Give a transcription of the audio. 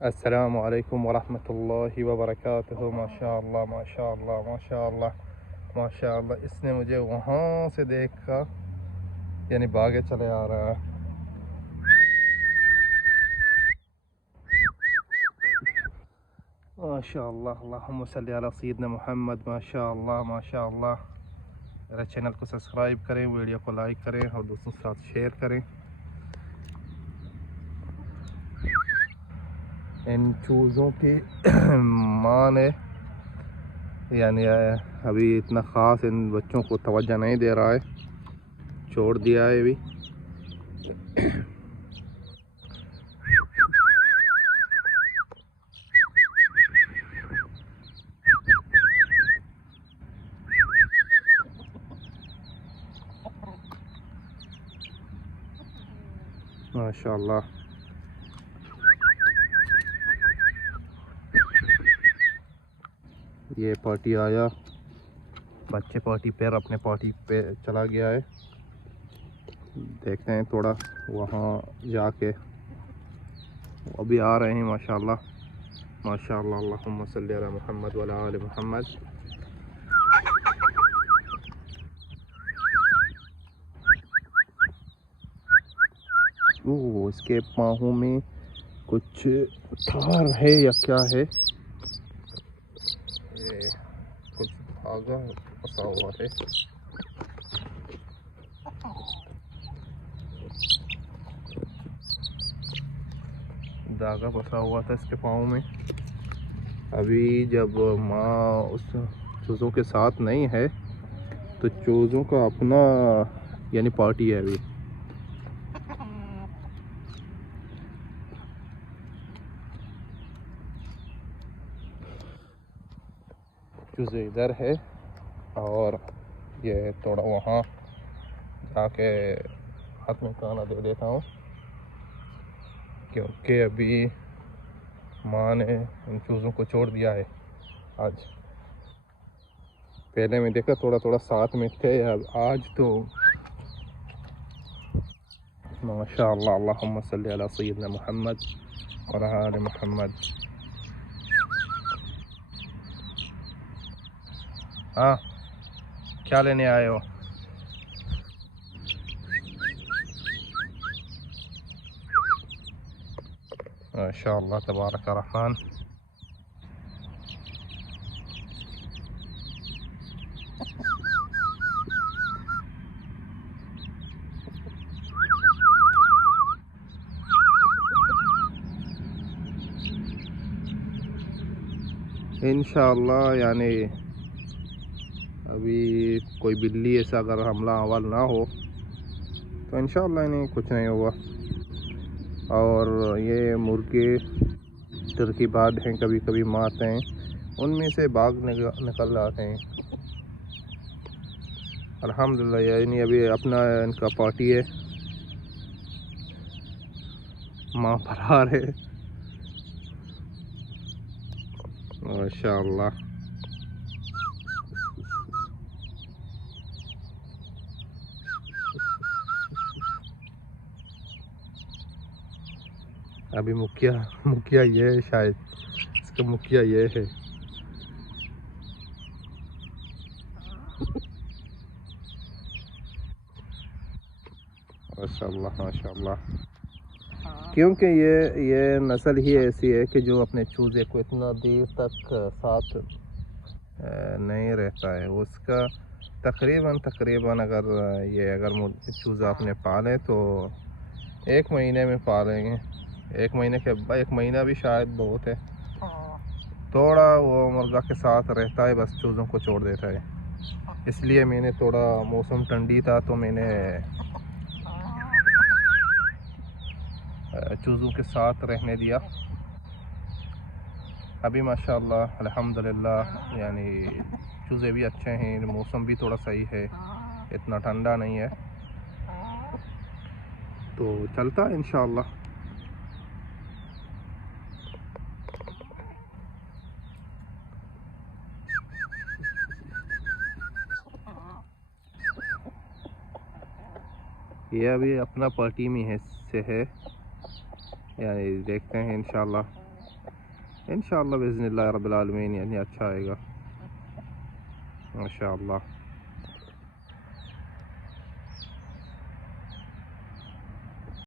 अस्सलामु अलैकुम वरहमतुल्लाहि वबरकातुहू। माशाअल्लाह माशाअल्लाह माशाअल्लाह माशाअल्लाह। इसने मुझे वहाँ से देखा, यानी भागे चले आ रहा है। माशाअल्लाह, अल्लाहुम्मा सल्ली अला सय्यिदना मुहम्मद। माशाअल्लाह माशाअल्लाह। मेरा चैनल को सब्सक्राइब करें, वीडियो को लाइक करें और दोस्तों के साथ शेयर करें। इन चूज़ों की माँ ने यानी अभी इतना ख़ास इन बच्चों को तवज्जो नहीं दे रहा है, छोड़ दिया है अभी। माशाअल्लाह। ये पार्टी आया, बच्चे पार्टी पर अपने पार्टी पे चला गया है। देखते हैं थोड़ा वहाँ जाके, अभी आ रहे हैं। माशाअल्लाह माशाअल्लाह। अल्लाहुम्मा सल्ली अला मुहम्मद व अला आलि मुहम्मद। ओह, इसके पाँवों में कुछ थार है या क्या है? ये कुछ धागा फंसा हुआ है। धागा फंसा हुआ था इसके पाँव में। अभी जब माँ उस चूज़ों के साथ नहीं है तो चूज़ों का अपना यानी पार्टी है अभी। चूज़े इधर है और ये थोड़ा वहाँ जाके हाथ में खाना दे देता हूँ, क्योंकि अभी माँ ने इन चूज़ों को छोड़ दिया है आज। पहले मैं देखा थोड़ा थोड़ा साथ में थे, अब आज तो माशाअल्लाह। अल्लाहुम्मा सल्ली अला सय्यिदना मुहम्मद व अला आलि मुहम्मद। हाँ, क्या लेने आए हो? माशाअल्लाह तबारक रहमान। इंशाअल्लाह यानी अभी कोई बिल्ली ऐसा अगर हमला अवल ना हो तो इंशाअल्लाह इन्हें कुछ नहीं होगा। और ये मुर्गे तरकीबात हैं, कभी कभी मारते हैं, उनमें से भाग निकल आते हैं। अल्हम्दुलिल्लाह, यानी अभी अपना इनका पार्टी है, माँ फरार है। माशाअल्लाह। अभी मुखिया मुखिया ये है, शायद इसका मुखिया ये है। माशाअल्लाह माशाअल्लाह। क्योंकि ये नस्ल ही ऐसी है कि जो अपने चूज़े को इतना देर तक साथ नहीं रहता है। उसका तकरीबन अगर चूज़ा आपने पाले तो 1 महीने में पालेंगे। 1 महीना भी शायद बहुत है। थोड़ा वो मुर्गा के साथ रहता है, बस चूज़ों को छोड़ देता है। इसलिए मैंने थोड़ा मौसम ठंडी था तो मैंने चूज़ों के साथ रहने दिया। अभी माशाअल्लाह अल्हम्दुलिल्लाह यानी चूज़े भी अच्छे हैं, मौसम भी थोड़ा सही है, इतना ठंडा नहीं है, तो चलता है इंशाअल्लाह। ये अभी अपना पार्टी में है से है, यानी देखते हैं इंशाअल्लाह इंशाअल्लाह बिज़निल्लाह रब्बिल आलमीन, यानी अच्छा आएगा माशाअल्लाह।